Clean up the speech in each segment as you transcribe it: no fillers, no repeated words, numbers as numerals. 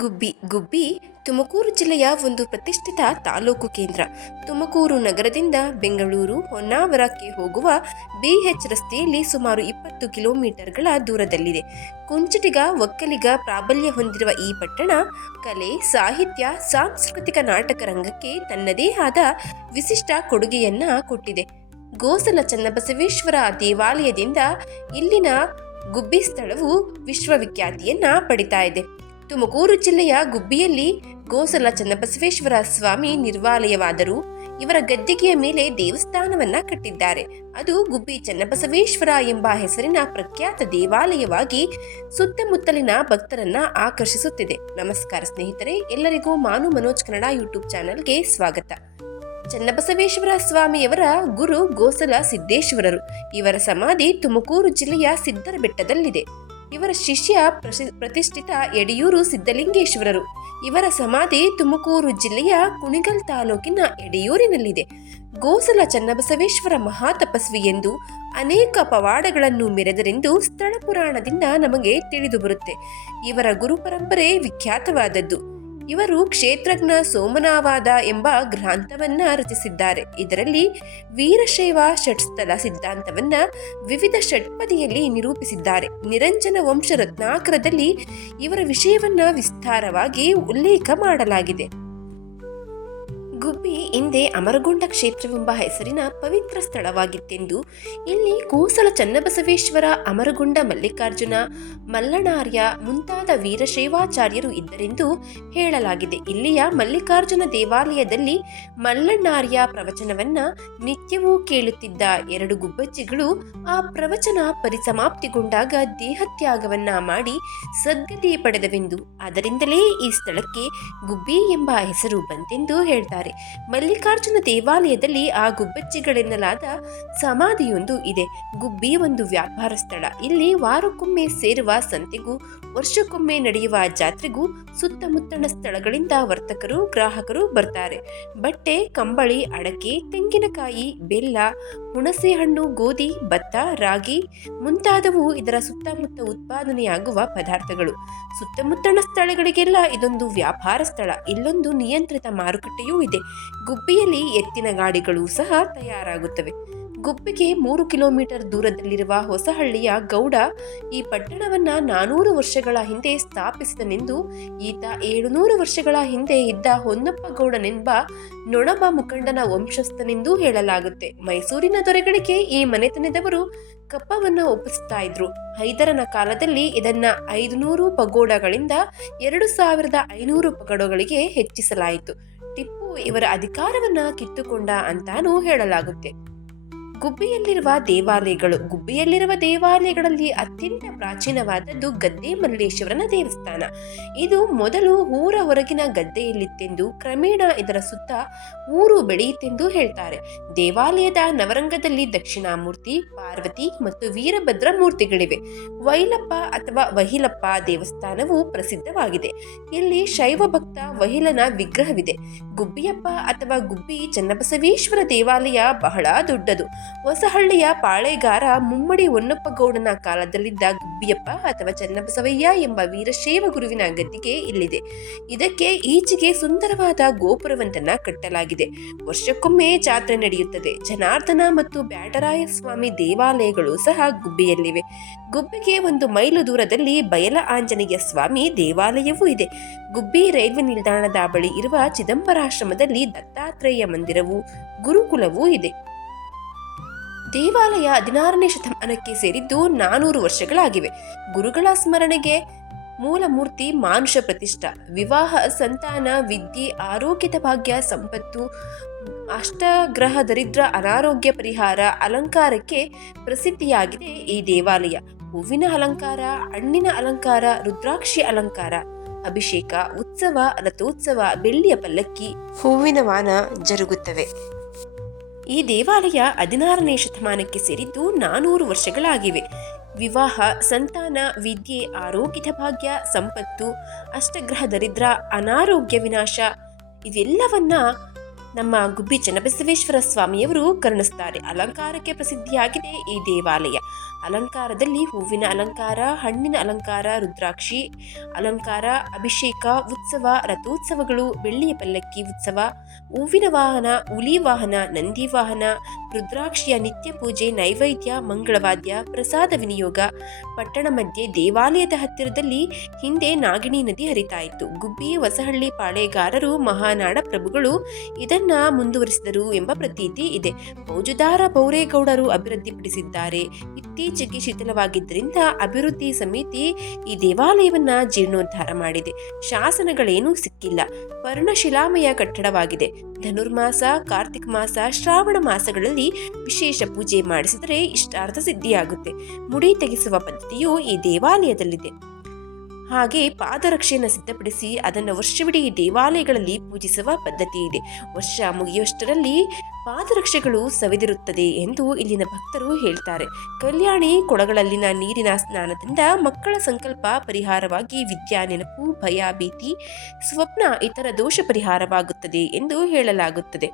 ಗುಬ್ಬಿ ತುಮಕೂರು ಜಿಲ್ಲೆಯ ಒಂದು ಪ್ರತಿಷ್ಠಿತ ತಾಲೂಕು ಕೇಂದ್ರ. ತುಮಕೂರು ನಗರದಿಂದ ಬೆಂಗಳೂರು ಹೊನ್ನಾವರಕ್ಕೆ ಹೋಗುವ BH ರಸ್ತೆಯಲ್ಲಿ ಸುಮಾರು 20 ಕಿಲೋಮೀಟರ್ಗಳ ದೂರದಲ್ಲಿದೆ. ಕುಂಚಿಟಿಗ ಒಕ್ಕಲಿಗ ಪ್ರಾಬಲ್ಯ ಹೊಂದಿರುವ ಈ ಪಟ್ಟಣ ಕಲೆ, ಸಾಹಿತ್ಯ, ಸಾಂಸ್ಕೃತಿಕ ನಾಟಕ ರಂಗಕ್ಕೆ ತನ್ನದೇ ಆದ ವಿಶಿಷ್ಟ ಕೊಡುಗೆಯನ್ನ ಕೊಟ್ಟಿದೆ. ಗೋಸಲ ಚನ್ನಬಸವೇಶ್ವರ ದೇವಾಲಯದಿಂದ ಇಲ್ಲಿನ ಗುಬ್ಬಿ ಸ್ಥಳವು ವಿಶ್ವವಿಖ್ಯಾತಿಯನ್ನ ಪಡಿತಾ ಇದೆ. ತುಮಕೂರು ಜಿಲ್ಲೆಯ ಗುಬ್ಬಿಯಲ್ಲಿ ಗೋಸಲ ಚನ್ನಬಸವೇಶ್ವರ ಸ್ವಾಮಿ ನಿರ್ವಾಲಯವಾದರೂ ಇವರ ಗದ್ದಿಗೆಯ ಮೇಲೆ ದೇವಸ್ಥಾನವನ್ನ ಕಟ್ಟಿದ್ದಾರೆ. ಅದು ಗುಬ್ಬಿ ಚನ್ನಬಸವೇಶ್ವರ ಎಂಬ ಹೆಸರಿನ ಪ್ರಖ್ಯಾತ ದೇವಾಲಯವಾಗಿ ಸುತ್ತಮುತ್ತಲಿನ ಭಕ್ತರನ್ನ ಆಕರ್ಷಿಸುತ್ತಿದೆ. ನಮಸ್ಕಾರ ಸ್ನೇಹಿತರೆ, ಎಲ್ಲರಿಗೂ ಮಾನು ಮನೋಜ್ ಕನ್ನಡ ಯೂಟ್ಯೂಬ್ ಚಾನೆಲ್ಗೆ ಸ್ವಾಗತ. ಚನ್ನಬಸವೇಶ್ವರ ಸ್ವಾಮಿಯವರ ಗುರು ಗೋಸಲ ಸಿದ್ದೇಶ್ವರರು. ಇವರ ಸಮಾಧಿ ತುಮಕೂರು ಜಿಲ್ಲೆಯ ಸಿದ್ದರ ಬೆಟ್ಟದಲ್ಲಿದೆ. ಇವರ ಶಿಷ್ಯ ಪ್ರತಿಷ್ಠಿತ ಯಡಿಯೂರು ಸಿದ್ದಲಿಂಗೇಶ್ವರರು. ಇವರ ಸಮಾಧಿ ತುಮಕೂರು ಜಿಲ್ಲೆಯ ಕುಣಿಗಲ್ ತಾಲೂಕಿನ ಯಡಿಯೂರಿನಲ್ಲಿದೆ. ಗೋಸಲ ಚನ್ನಬಸವೇಶ್ವರ ಮಹಾತಪಸ್ವಿ ಎಂದು ಅನೇಕ ಪವಾಡಗಳನ್ನು ಮೆರೆದರೆಂದು ಸ್ಥಳ ಪುರಾಣದಿಂದ ನಮಗೆ ತಿಳಿದು ಬರುತ್ತೆ. ಇವರ ಗುರು ಪರಂಪರೆ ವಿಖ್ಯಾತವಾದದ್ದು. ಇವರು ಕ್ಷೇತ್ರಜ್ಞ ಸೋಮನಾವಾದ ಎಂಬ ಗ್ರಂಥವನ್ನ ರಚಿಸಿದ್ದಾರೆ. ಇದರಲ್ಲಿ ವೀರಶೈವ ಷಟ್ಸ್ಥಲ ಸಿದ್ಧಾಂತವನ್ನ ವಿವಿಧ ಷಟ್ಪದಿಯಲ್ಲಿ ನಿರೂಪಿಸಿದ್ದಾರೆ. ನಿರಂಜನ ವಂಶ ರತ್ನಾಕರದಲ್ಲಿ ಇವರ ವಿಷಯವನ್ನ ವಿಸ್ತಾರವಾಗಿ ಉಲ್ಲೇಖ ಮಾಡಲಾಗಿದೆ. ಗುಬ್ಬಿ ಹಿಂದೆ ಅಮರಗೊಂಡ ಕ್ಷೇತ್ರವೆಂಬ ಹೆಸರಿನ ಪವಿತ್ರ ಸ್ಥಳವಾಗಿತ್ತೆಂದು, ಇಲ್ಲಿ ಗೋಸಲ ಚನ್ನಬಸವೇಶ್ವರ, ಅಮರಗೊಂಡ ಮಲ್ಲಿಕಾರ್ಜುನ, ಮಲ್ಲಣಾರ್ಯ ಮುಂತಾದ ವೀರಶೈವಾಚಾರ್ಯರು ಇದ್ದರೆಂದು ಹೇಳಲಾಗಿದೆ. ಇಲ್ಲಿಯ ಮಲ್ಲಿಕಾರ್ಜುನ ದೇವಾಲಯದಲ್ಲಿ ಮಲ್ಲಣ್ಣಾರ್ಯ ಪ್ರವಚನವನ್ನ ನಿತ್ಯವೂ ಕೇಳುತ್ತಿದ್ದ 2 ಗುಬ್ಬಚ್ಚಿಗಳು ಆ ಪ್ರವಚನ ಪರಿಸಮಾಪ್ತಿಗೊಂಡಾಗ ದೇಹತ್ಯಾಗವನ್ನ ಮಾಡಿ ಸದ್ಗತಿ ಪಡೆದವೆಂದು, ಅದರಿಂದಲೇ ಈ ಸ್ಥಳಕ್ಕೆ ಗುಬ್ಬಿ ಎಂಬ ಹೆಸರು ಬಂತೆಂದು ಹೇಳ್ತಾರೆ. ಮಲ್ಲಿಕಾರ್ಜುನ ದೇವಾಲಯದಲ್ಲಿ ಆ ಗುಬ್ಬಚ್ಚಿಗಳೆನ್ನಲಾದ ಸಮಾಧಿಯೊಂದು ಇದೆ. ಗುಬ್ಬಿ ಒಂದು ವ್ಯಾಪಾರ ಸ್ಥಳ. ಇಲ್ಲಿ ವಾರಕ್ಕೊಮ್ಮೆ ಸೇರುವ ಸಂತೆಗೂ ವರ್ಷಕ್ಕೊಮ್ಮೆ ನಡೆಯುವ ಜಾತ್ರೆಗೂ ಸುತ್ತಮುತ್ತಲ ಸ್ಥಳಗಳಿಂದ ವರ್ತಕರು, ಗ್ರಾಹಕರು ಬರ್ತಾರೆ. ಬಟ್ಟೆ, ಕಂಬಳಿ, ಅಡಕೆ, ತೆಂಗಿನಕಾಯಿ, ಬೆಲ್ಲ, ಹುಣಸೆ ಹಣ್ಣು, ಗೋಧಿ, ಭತ್ತ, ರಾಗಿ ಮುಂತಾದವು ಇದರ ಸುತ್ತಮುತ್ತ ಉತ್ಪಾದನೆಯಾಗುವ ಪದಾರ್ಥಗಳು. ಸುತ್ತಮುತ್ತಲ ಸ್ಥಳಗಳಿಗೆಲ್ಲ ಇದೊಂದು ವ್ಯಾಪಾರ ಸ್ಥಳ. ಇಲ್ಲೊಂದು ನಿಯಂತ್ರಿತ ಮಾರುಕಟ್ಟೆಯೂ ಇದೆ. ಗುಬ್ಬಿಯಲ್ಲಿ ಎತ್ತಿನ ಗಾಡಿಗಳು ಸಹ ತಯಾರಾಗುತ್ತವೆ. ಗುಬ್ಬಿಗೆ 3 ಕಿಲೋಮೀಟರ್ ದೂರದಲ್ಲಿರುವ ಹೊಸಹಳ್ಳಿಯ ಗೌಡ ಈ ಪಟ್ಟಣವನ್ನ 400 ವರ್ಷಗಳ ಹಿಂದೆ ಸ್ಥಾಪಿಸಿದನೆಂದು, ಈತ 700 ವರ್ಷಗಳ ಹಿಂದೆ ಇದ್ದ ಹೊನ್ನಪ್ಪ ಗೌಡನೆಂಬ ನೊಣಬ ಮುಖಂಡನ ವಂಶಸ್ಥನೆಂದೂ ಹೇಳಲಾಗುತ್ತೆ. ಮೈಸೂರಿನ ದೊರೆಗಳಿಗೆ ಈ ಮನೆತನದವರು ಕಪ್ಪವನ್ನ ಒಪ್ಪಿಸ್ತಾ ಇದ್ರು. ಹೈದರನ ಕಾಲದಲ್ಲಿ ಇದನ್ನ 500 ಪಗೋಡಗಳಿಂದ 2500 ಪಗೋಡಗಳಿಗೆ ಹೆಚ್ಚಿಸಲಾಯಿತು. ಟಿಪ್ಪು ಇವರ ಅಧಿಕಾರವನ್ನ ಕಿತ್ತುಕೊಂಡ ಅಂತಾನೂ ಹೇಳಲಾಗುತ್ತೆ. ಗುಬ್ಬಿಯಲ್ಲಿರುವ ದೇವಾಲಯಗಳಲ್ಲಿ ಅತ್ಯಂತ ಪ್ರಾಚೀನವಾದದ್ದು ಗದ್ದೆ ಮಲ್ಲೇಶ್ವರನ ದೇವಸ್ಥಾನ. ಇದು ಮೊದಲು ಊರ ಹೊರಗಿನ ಗದ್ದೆಯಲ್ಲಿತ್ತೆಂದು, ಕ್ರಮೇಣ ಇದರ ಸುತ್ತ ಊರು ಬೆಳೆಯಿತೆಂದು ಹೇಳ್ತಾರೆ. ದೇವಾಲಯದ ನವರಂಗದಲ್ಲಿ ದಕ್ಷಿಣಾಮೂರ್ತಿ, ಪಾರ್ವತಿ ಮತ್ತು ವೀರಭದ್ರ ಮೂರ್ತಿಗಳಿವೆ. ವೈಲಪ್ಪ ಅಥವಾ ವಹಿಲಪ್ಪ ದೇವಸ್ಥಾನವು ಪ್ರಸಿದ್ಧವಾಗಿದೆ. ಇಲ್ಲಿ ಶೈವ ಭಕ್ತ ವಹಿಲನ ವಿಗ್ರಹವಿದೆ. ಗುಬ್ಬಿಯಪ್ಪ ಅಥವಾ ಗುಬ್ಬಿ ಚನ್ನಬಸವೇಶ್ವರ ದೇವಾಲಯ ಬಹಳ ದೊಡ್ಡದು. ಹೊಸಹಳ್ಳಿಯ ಪಾಳೆಗಾರ ಮುಮ್ಮಡಿ ಹೊನ್ನಪ್ಪಗೌಡನ ಕಾಲದಲ್ಲಿದ್ದ ಗುಬ್ಬಿಯಪ್ಪ ಅಥವಾ ಚನ್ನಬಸವಯ್ಯ ಎಂಬ ವೀರಶೈವ ಗುರುವಿನ ಗದ್ದಿಗೆ ಇಲ್ಲಿದೆ. ಇದಕ್ಕೆ ಈಚೆಗೆ ಸುಂದರವಾದ ಗೋಪುರವೊಂದನ್ನ ಕಟ್ಟಲಾಗಿದೆ. ವರ್ಷಕ್ಕೊಮ್ಮೆ ಜಾತ್ರೆ ನಡೆಯುತ್ತದೆ. ಜನಾರ್ದನ ಮತ್ತು ಬ್ಯಾಟರಾಯ ಸ್ವಾಮಿ ದೇವಾಲಯಗಳು ಸಹ ಗುಬ್ಬಿಯಲ್ಲಿವೆ. ಗುಬ್ಬಿಗೆ 1 ಮೈಲು ದೂರದಲ್ಲಿ ಬಯಲ ಆಂಜನೇಯ ಸ್ವಾಮಿ ದೇವಾಲಯವೂ ಇದೆ. ಗುಬ್ಬಿ ರೈಲ್ವೆ ನಿಲ್ದಾಣದ ಬಳಿ ಇರುವ ಚಿದಂಬರಾಶ್ರಮದಲ್ಲಿ ದತ್ತಾತ್ರೇಯ ಮಂದಿರವೂ ಗುರುಕುಲವೂ ಇದೆ. ದೇವಾಲಯ 16ನೇ ಶತಮಾನಕ್ಕೆ ಸೇರಿದ್ದು 400 ವರ್ಷಗಳಾಗಿವೆ. ಗುರುಗಳ ಸ್ಮರಣೆಗೆ ಮೂಲ ಮೂರ್ತಿ ಮಾನುಷ ಪ್ರತಿಷ್ಠಾ, ವಿವಾಹ, ಸಂತಾನ, ವಿದ್ಯೆ, ಆರೋಗ್ಯದ ಭಾಗ್ಯ, ಸಂಪತ್ತು, ಅಷ್ಟಗ್ರಹ ದರಿದ್ರ, ಅನಾರೋಗ್ಯ ಪರಿಹಾರ, ಅಲಂಕಾರಕ್ಕೆ ಪ್ರಸಿದ್ಧಿಯಾಗಿದೆ ಈ ದೇವಾಲಯ. ಹೂವಿನ ಅಲಂಕಾರ, ಹಣ್ಣಿನ ಅಲಂಕಾರ, ರುದ್ರಾಕ್ಷಿ ಅಲಂಕಾರ, ಅಭಿಷೇಕ, ಉತ್ಸವ, ರಥೋತ್ಸವ, ಬೆಳ್ಳಿಯ ಪಲ್ಲಕ್ಕಿ, ಹೂವಿನ ವಾನ ಜರುಗುತ್ತವೆ. ಈ ದೇವಾಲಯ 16ನೇ ಶತಮಾನಕ್ಕೆ ಸೇರಿದ್ದು 400 ವರ್ಷಗಳಾಗಿವೆ. ವಿವಾಹ, ಸಂತಾನ, ವಿದ್ಯೆ, ಆರೋಗ್ಯದ ಭಾಗ್ಯ, ಸಂಪತ್ತು, ಅಷ್ಟಗ್ರಹ ದರಿದ್ರ, ಅನಾರೋಗ್ಯ ವಿನಾಶ ಇವೆಲ್ಲವನ್ನ ನಮ್ಮ ಗುಬ್ಬಿ ಚನ್ನಬಸವೇಶ್ವರ ಸ್ವಾಮಿಯವರು ಕರುಣಿಸ್ತಾರೆ. ಅಲಂಕಾರಕ್ಕೆ ಪ್ರಸಿದ್ಧಿಯಾಗಿದೆ ಈ ದೇವಾಲಯ. ಅಲಂಕಾರದಲ್ಲಿ ಹೂವಿನ ಅಲಂಕಾರ, ಹಣ್ಣಿನ ಅಲಂಕಾರ, ರುದ್ರಾಕ್ಷಿ ಅಲಂಕಾರ, ಅಭಿಷೇಕ ಉತ್ಸವ, ರಥೋತ್ಸವಗಳು, ಬೆಳ್ಳಿಯ ಪಲ್ಲಕ್ಕಿ ಉತ್ಸವ, ಹೂವಿನ ವಾಹನ, ಹುಲಿ ವಾಹನ, ನಂದಿ ವಾಹನ, ರುದ್ರಾಕ್ಷಿಯ ನಿತ್ಯ ಪೂಜೆ, ನೈವೇದ್ಯ, ಮಂಗಳವಾದ್ಯ, ಪ್ರಸಾದ ವಿನಿಯೋಗ. ಪಟ್ಟಣ ಮಧ್ಯೆ ದೇವಾಲಯದ ಹತ್ತಿರದಲ್ಲಿ ಹಿಂದೆ ನಾಗಿಣಿ ನದಿ ಹರಿತಾ ಇತ್ತು. ಗುಬ್ಬಿ ಹೊಸಹಳ್ಳಿ ಪಾಳೆಗಾರರು ಮಹಾನಾಡ ಪ್ರಭುಗಳು ಇದನ್ನ ಮುಂದುವರಿಸಿದರು ಎಂಬ ಪ್ರತೀತಿ ಇದೆ. ಮೌಜುದಾರ ಬೋರೇಗೌಡರು ಅಭಿವೃದ್ಧಿಪಡಿಸಿದ್ದಾರೆ. ಇತ್ತೀಚೆಗೆ ಶಿಥಿಲವಾಗಿದ್ದರಿಂದ ಅಭಿವೃದ್ಧಿ ಸಮಿತಿ ಈ ದೇವಾಲಯವನ್ನ ಜೀರ್ಣೋದ್ಧಾರ ಮಾಡಿದೆ. ಶಾಸನಗಳೇನೂ ಸಿಕ್ಕಿಲ್ಲ. ಪರ್ಣಶಿಲಾಮಯ ಕಟ್ಟಡವಾಗಿದೆ. ಧನುರ್ಮಾಸ, ಕಾರ್ತಿಕ ಮಾಸ, ಶ್ರಾವಣ ಮಾಸಗಳಲ್ಲಿ ವಿಶೇಷ ಪೂಜೆ ಮಾಡಿಸಿದರೆ ಇಷ್ಟಾರ್ಥ ಸಿದ್ಧಿಯಾಗುತ್ತೆ. ಮುಡಿ ತೆಗೆಸುವ ಪದ್ಧತಿಯು ಈ ದೇವಾಲಯದಲ್ಲಿದೆ. ಹಾಗೆ ಪಾದರಕ್ಷೆಯನ್ನು ಸಿದ್ಧಪಡಿಸಿ ಅದನ್ನು ವರ್ಷವಿಡೀ ದೇವಾಲಯಗಳಲ್ಲಿ ಪೂಜಿಸುವ ಪದ್ಧತಿ ಇದೆ. ವರ್ಷ ಮುಗಿಯುವಷ್ಟರಲ್ಲಿ ಪಾದರಕ್ಷೆಗಳು ಸವೆದಿರುತ್ತದೆ ಎಂದು ಇಲ್ಲಿನ ಭಕ್ತರು ಹೇಳ್ತಾರೆ. ಕಲ್ಯಾಣಿ ಕೊಳಗಳಲ್ಲಿನ ನೀರಿನ ಸ್ನಾನದಿಂದ ಮಕ್ಕಳ ಸಂಕಲ್ಪ ಪರಿಹಾರವಾಗಿ ವಿದ್ಯಾ ನೆನಪು, ಭಯ, ಭೀತಿ, ಸ್ವಪ್ನ ಇತರ ದೋಷ ಪರಿಹಾರವಾಗುತ್ತದೆ ಎಂದು ಹೇಳಲಾಗುತ್ತದೆ.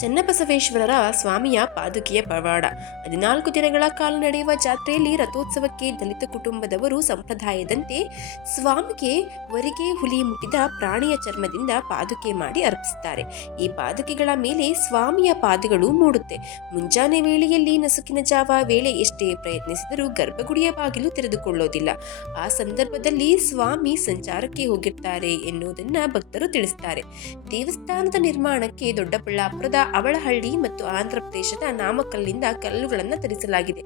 ಚನ್ನಬಸವೇಶ್ವರರ ಸ್ವಾಮಿಯ ಪಾದುಕೆಯ ಪವಾಡ. 14 ದಿನಗಳ ಕಾಲ ನಡೆಯುವ ಜಾತ್ರೆಯಲ್ಲಿ ರಥೋತ್ಸವಕ್ಕೆ ದಲಿತ ಕುಟುಂಬದವರು ಸಂಪ್ರದಾಯದಂತೆ ಸ್ವಾಮಿಗೆ ವರಿಗೆ ಹುಲಿ ಮುಟ್ಟಿದ ಪ್ರಾಣಿಯ ಚರ್ಮದಿಂದ ಪಾದುಕೆ ಮಾಡಿ ಅರ್ಪಿಸುತ್ತಾರೆ. ಈ ಪಾದುಕೆಗಳ ಮೇಲೆ ಸ್ವಾಮಿಯ ಪಾದಗಳು ಮೂಡುತ್ತೆ. ಮುಂಜಾನೆ ವೇಳೆಯಲ್ಲಿ ನಸುಕಿನ ಜಾವ ವೇಳೆ ಎಷ್ಟೇ ಪ್ರಯತ್ನಿಸಿದರೂ ಗರ್ಭಗುಡಿಯ ಬಾಗಿಲು ತೆರೆದುಕೊಳ್ಳೋದಿಲ್ಲ. ಆ ಸಂದರ್ಭದಲ್ಲಿ ಸ್ವಾಮಿ ಸಂಚಾರಕ್ಕೆ ಹೋಗಿರ್ತಾರೆ ಎನ್ನುವುದನ್ನ ಭಕ್ತರು ತಿಳಿಸುತ್ತಾರೆ. ದೇವಸ್ಥಾನದ ನಿರ್ಮಾಣಕ್ಕೆ ದೊಡ್ಡಬಳ್ಳಾಪುರದ ಅವಳಹಳ್ಳಿ ಮತ್ತು ಆಂಧ್ರ ಪ್ರದೇಶದ ನಾಮಕಲ್ಲಿಂದ ಕಲ್ಲುಗಳನ್ನು ತರಿಸಲಾಗಿದೆ.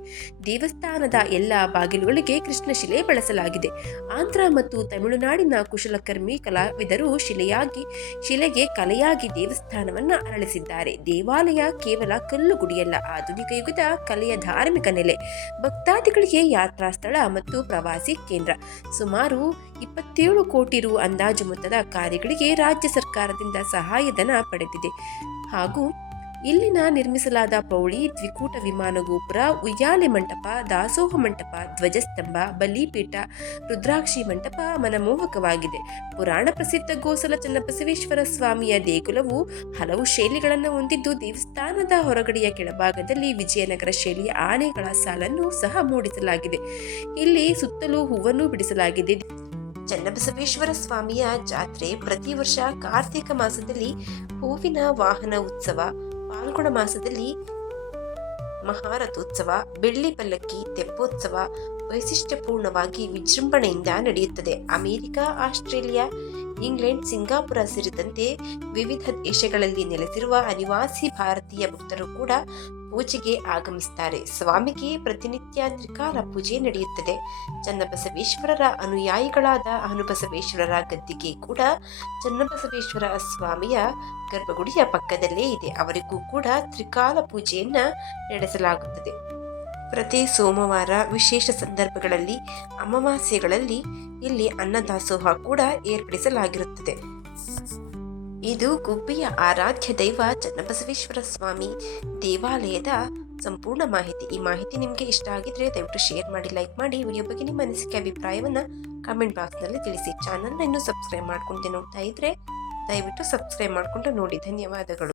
ದೇವಸ್ಥಾನದ ಎಲ್ಲ ಬಾಗಿಲುಗಳಿಗೆ ಕೃಷ್ಣಶಿಲೆ ಬಳಸಲಾಗಿದೆ. ಆಂಧ್ರ ಮತ್ತು ತಮಿಳುನಾಡಿನ ಕುಶಲಕರ್ಮಿ ಕಲಾವಿದರು ಶಿಲೆಗೆ ಕಲೆಯಾಗಿ ದೇವಸ್ಥಾನವನ್ನು ಅರಳಿಸಿದ್ದಾರೆ. ದೇವಾಲಯ ಕೇವಲ ಕಲ್ಲು ಗುಡಿಯಲ್ಲ, ಆಧುನಿಕ ಯುಗದ ಕಲೆಯ ಧಾರ್ಮಿಕ ನೆಲೆ, ಭಕ್ತಾದಿಗಳಿಗೆ ಯಾತ್ರಾ ಸ್ಥಳ ಮತ್ತು ಪ್ರವಾಸಿ ಕೇಂದ್ರ. ಸುಮಾರು 27 ಕೋಟಿ ರು ಅಂದಾಜು ಮೊತ್ತದ ಕಾರ್ಯಗಳಿಗೆ ರಾಜ್ಯ ಸರ್ಕಾರದಿಂದ ಸಹಾಯಧನ ಪಡೆದಿದೆ. ಹಾಗೂ ಇಲ್ಲಿನ ನಿರ್ಮಿಸಲಾದ ಪೌಳಿ, ದ್ವಿಕೂಟ ವಿಮಾನ ಗೋಪುರ, ಉಯ್ಯಾಲೆ ಮಂಟಪ, ದಾಸೋಹ ಮಂಟಪ, ಧ್ವಜಸ್ತಂಭ, ಬಲಿಪೀಠ, ರುದ್ರಾಕ್ಷಿ ಮಂಟಪ ಮನಮೋಹಕವಾಗಿದೆ. ಪುರಾಣ ಪ್ರಸಿದ್ಧ ಗೋಸಲ ಚನ್ನಬಸವೇಶ್ವರ ಸ್ವಾಮಿಯ ದೇಗುಲವು ಹಲವು ಶೈಲಿಗಳನ್ನು ಹೊಂದಿದ್ದು, ದೇವಸ್ಥಾನದ ಹೊರಗಡೆಯ ಕೆಳಭಾಗದಲ್ಲಿ ವಿಜಯನಗರ ಶೈಲಿಯ ಆನೆಗಳ ಸಾಲನ್ನು ಸಹ ಮೂಡಿಸಲಾಗಿದೆ. ಇಲ್ಲಿ ಸುತ್ತಲೂ ಹೂವನ್ನು ಬಿಡಿಸಲಾಗಿದೆ. ಚನ್ನಬಸವೇಶ್ವರ ಸ್ವಾಮಿಯ ಜಾತ್ರೆ ಪ್ರತಿ ವರ್ಷ ಕಾರ್ತಿಕ ಮಾಸದಲ್ಲಿ ಹೂವಿನ ವಾಹನ ಉತ್ಸವ, ಫಾಲ್ಗುಣ ಮಾಸದಲ್ಲಿ ಮಹಾರಥೋತ್ಸವ, ಬೆಳ್ಳಿ ಪಲ್ಲಕ್ಕಿ ತೆಪ್ಪೋತ್ಸವ ವೈಶಿಷ್ಟ್ಯಪೂರ್ಣವಾಗಿ ವಿಜೃಂಭಣೆಯಿಂದ ನಡೆಯುತ್ತದೆ. ಅಮೆರಿಕ, ಆಸ್ಟ್ರೇಲಿಯಾ, ಇಂಗ್ಲೆಂಡ್, ಸಿಂಗಾಪುರ ಸೇರಿದಂತೆ ವಿವಿಧ ದೇಶಗಳಲ್ಲಿ ನೆಲೆಸಿರುವ ಅನಿವಾಸಿ ಭಾರತೀಯ ಭಕ್ತರು ಕೂಡ ಪೂಜೆಗೆ ಆಗಮಿಸುತ್ತಾರೆ. ಸ್ವಾಮಿಗೆ ಪ್ರತಿನಿತ್ಯ ತ್ರಿಕಾಲ ಪೂಜೆ ನಡೆಯುತ್ತದೆ. ಚನ್ನಬಸವೇಶ್ವರರ ಅನುಯಾಯಿಗಳಾದ ಅನುಬಸವೇಶ್ವರರ ಗದ್ದಿಗೆ ಕೂಡ ಚನ್ನಬಸವೇಶ್ವರ ಸ್ವಾಮಿಯ ಗರ್ಭಗುಡಿಯ ಪಕ್ಕದಲ್ಲೇ ಇದೆ. ಅವರಿಗೂ ಕೂಡ ತ್ರಿಕಾಲ ಪೂಜೆಯನ್ನ ನಡೆಸಲಾಗುತ್ತದೆ. ಪ್ರತಿ ಸೋಮವಾರ, ವಿಶೇಷ ಸಂದರ್ಭಗಳಲ್ಲಿ, ಅಮಾವಾಸ್ಯೆಗಳಲ್ಲಿ ಇಲ್ಲಿ ಅನ್ನದಾಸೋಹ ಕೂಡ ಏರ್ಪಡಿಸಲಾಗಿರುತ್ತದೆ. ಇದು ಗುಬ್ಬಿಯ ಆರಾಧ್ಯ ದೈವ ಚನ್ನಬಸವೇಶ್ವರ ಸ್ವಾಮಿ ದೇವಾಲಯದ ಸಂಪೂರ್ಣ ಮಾಹಿತಿ. ಈ ಮಾಹಿತಿ ನಿಮಗೆ ಇಷ್ಟ ಆಗಿದ್ರೆ ದಯವಿಟ್ಟು ಶೇರ್ ಮಾಡಿ, ಲೈಕ್ ಮಾಡಿ. ವಿಡಿಯೋ ಬಗ್ಗೆ ನಿಮ್ಮ ಅನಿಸಿಕೆ ಅಭಿಪ್ರಾಯವನ್ನ ಕಾಮೆಂಟ್ ಬಾಕ್ಸ್ನಲ್ಲಿ ತಿಳಿಸಿ. ಚಾನಲ್ನ ಇನ್ನೂ ಸಬ್ಸ್ಕ್ರೈಬ್ ಮಾಡ್ಕೊಂಡು ನೋಡ್ತಾ ಇದ್ರೆ ದಯವಿಟ್ಟು ಸಬ್ಸ್ಕ್ರೈಬ್ ಮಾಡಿಕೊಂಡು ನೋಡಿ. ಧನ್ಯವಾದಗಳು.